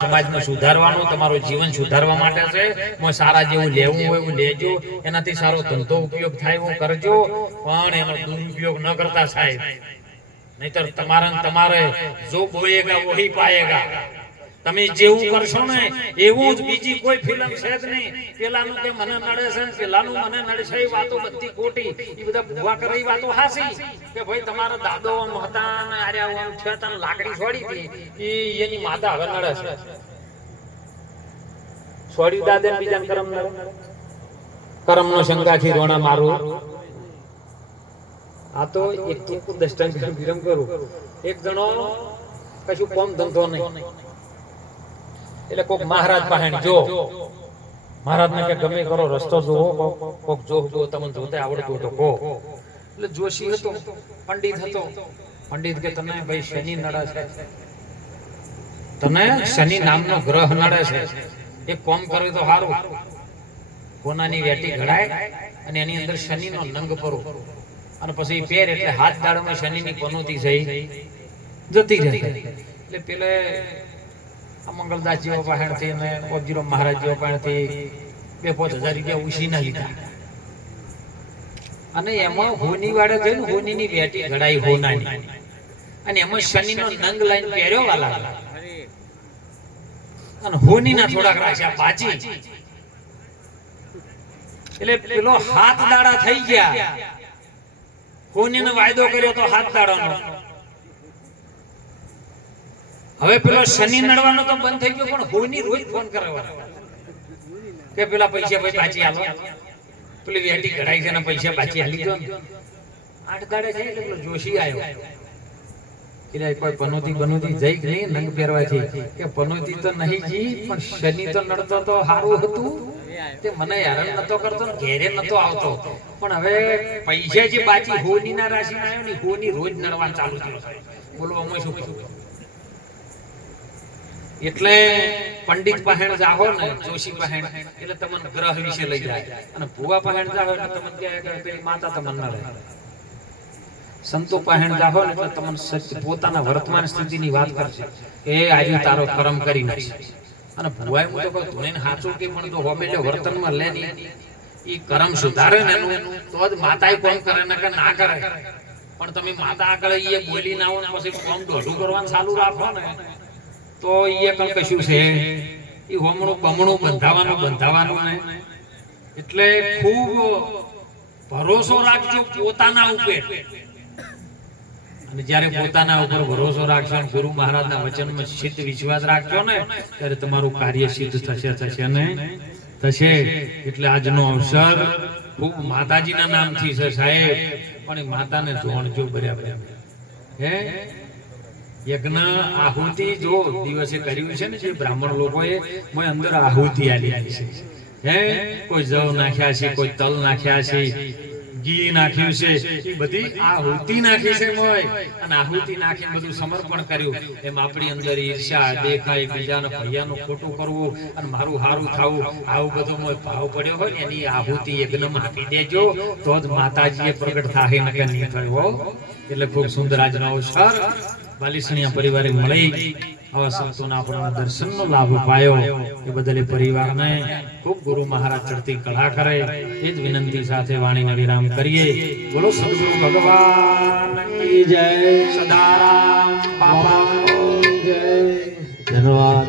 સમાજને સુધારવાનું, તમારું જીવન સુધારવા માટે છે. સારા જેવું લેવું હોય એવું લેજો. એનાથી સારો ધંધો ઉપયોગ થાય એવું કરજો. પણ એનો દુરુપયોગ ન કરતા સાહેબ. નહીતર તમારા તમારે જો બોએગા વહી પાએગા તમે જેવું કરશો ને, એવું જ બીજી કોઈ ફિલ્મ છે જ નહીં. પેલાનું કે મને નડે છે પેલાનું મને નડે એ વાતો બધી ખોટી. એ બધા ભૂવા કરે એ વાતો હાસી. કે ભાઈ, તમારા દાદો આમ હતા ને આર્યા આમ છે તને લાકડી છોડી હતી. એ એની માતા હવે નડે છે. છોડી દાદે બીજા કરમ કરમ નો શંકાથી રોણા મારું. આ તો એક ટૂંકું દ્રષ્ટાંત વિરમ કરું. એક જણો કશું કોમ ધંધો નહીં. એટલે કોક મહારાજ પાસે જો. મહારાજ ને કે ગમે કરો, રસ્તો જોવો કોક- જો જો તમને જોતે આવડતું તો કહો. એટલે જોશી હતો, પંડિત હતો. પંડિત કે તને ભાઈ શનિ નડે છે. તને શનિ નામનો ગ્રહ નડે છે. એક કોમ કરો તો સારું કોનાની વેટી ઘડાય અને એની અંદર શનિનો નંગ પરો. અને પછી પેર એટલે હાથ દાડામાં શનિની પનોતી જઈ. જતી રહે. એટલે પેલે આ પાસેથી અને કોકજીરો મહારાજજીઓ પાસેથી બે પાંચ હજાર રૂપિયા ઉછીના લીધા. અને એમાં હોની વાળા જઈને હોનીની વેટી ઘડાઈ હોનાની. અને એમાં શનિનો નંગ લાઈન પહેર્યો વાલા અને હોનીના થોડાક રાખ્યા બાજી એટલે પેલો હાથ દાડા થઈ ગયા. હોનીનો વાયદો કર્યો તો હાથ દાડાનો. હવે પેલો શનિ નડવાનો તો બંધ થઈ ગયો, પણ હોની રોજ ફોન કરવાનો કે પેલા પૈસા ભાઈ પાછી આલો. પેલી વેટી ઘડાઈ છે ને પૈસા પાછી આલી દો. આઠ કાઢે છે એટલે જોશી આવ્યો કીધા કોઈ બનોતી જઈ કે નંગ પહેરવાથી કે પનોતી તો નહીં પણ શનિ તો નડતો તો સારું હતું. તે મને હેરાન નતો કરતો ને ઘેરે નતો આવતો. પણ હવે પૈસા જે બાકી હોની ના આવ્યો ને હોની રોજ નડવાનું ચાલુ થયો. શું એટલે પંડિત પહેણ જાહો ને જોશી પહેણ, એટલે તમને ગ્રહ વિશે લઈ જાય. અને ભુવા પહેણ જાહો એટલે તમને કહે માતા તમને ના રહે. સંતો પહેણ જાહો ને એટલે તમને પોતાના વર્તમાન સ્થિતિની વાત કરશે. એ આજે તારો કરમ કરી નાખશે. અને ભુવાએ હું તો તું એને સાચું કે પણ તો હોમે જો વર્તનમાં લે ઈ કરમ સુધારે ને તો જ માતાએ કોમ કરે ને કે ના કરે. પણ તમે માતા આગળ એ બોલી ના આવો ને પછી કોમ દોઢું કરવાનું ચાલુ રાખો ને. તો એ કણ કશું છે? એ હોમણું બમણું બંધાવાનું બંધાવાનું એટલે ખૂબ ભરોસો રાખજો પોતાના ઉપર. અને જ્યારે પોતાના ઉપર ભરોસો રાખશો અને ગુરુ મહારાજના વચનમાં સિદ્ધ વિશ્વાસ રાખજો ને, ત્યારે તમારું કાર્ય સિદ્ધ થશે થશે ને? થશે. એટલે આજનો અવસર ખૂબ માતાજીના નામથી છે સાહેબ. પણ માતાને જોણજો બરાબર. હે? યજ્ઞ, આહુતિ જો દિવસે કર્યું છે ને જે બ્રાહ્મણ લોકોએ મેં અંદર આહુતિ આલી છે. હે, કોઈ જવ નાખ્યા છે, કોઈ તલ નાખ્યા છે, ઘી નાખ્યું છે બધી આહુતિ નાખી છે મોય. અને આહુતિ નાખી બધું સમર્પણ કર્યું. એમ આપણી અંદર ઈર્ષ્યા દેખાય, બીજાને ભૈયાનું ખોટું કરવું અને મારું હારું થવું, આવું બધો મોય ભાવ પડ્યો હોય ને એની આહુતિ યજ્ઞમાં આપી દેજો, તો જ માતાજીએ પ્રગટ થાય નકે નહીં થયો એટલે ખૂબ સુંદર આજનો અવસર. બાલીસણિયા પરિવારે મળી આવા સંતોના આપણા દર્શનનો લાભ પાયો. એ બદલે પરિવારને ખૂબ ગુરુ મહારાજ ચડતી કળા કરે. એ જ વિનંતી સાથે વાણીને વિરામ કરીએ. બોલો સદગુરુ ભગવાન જય સદારામ. બાપા ધન્યવાદ.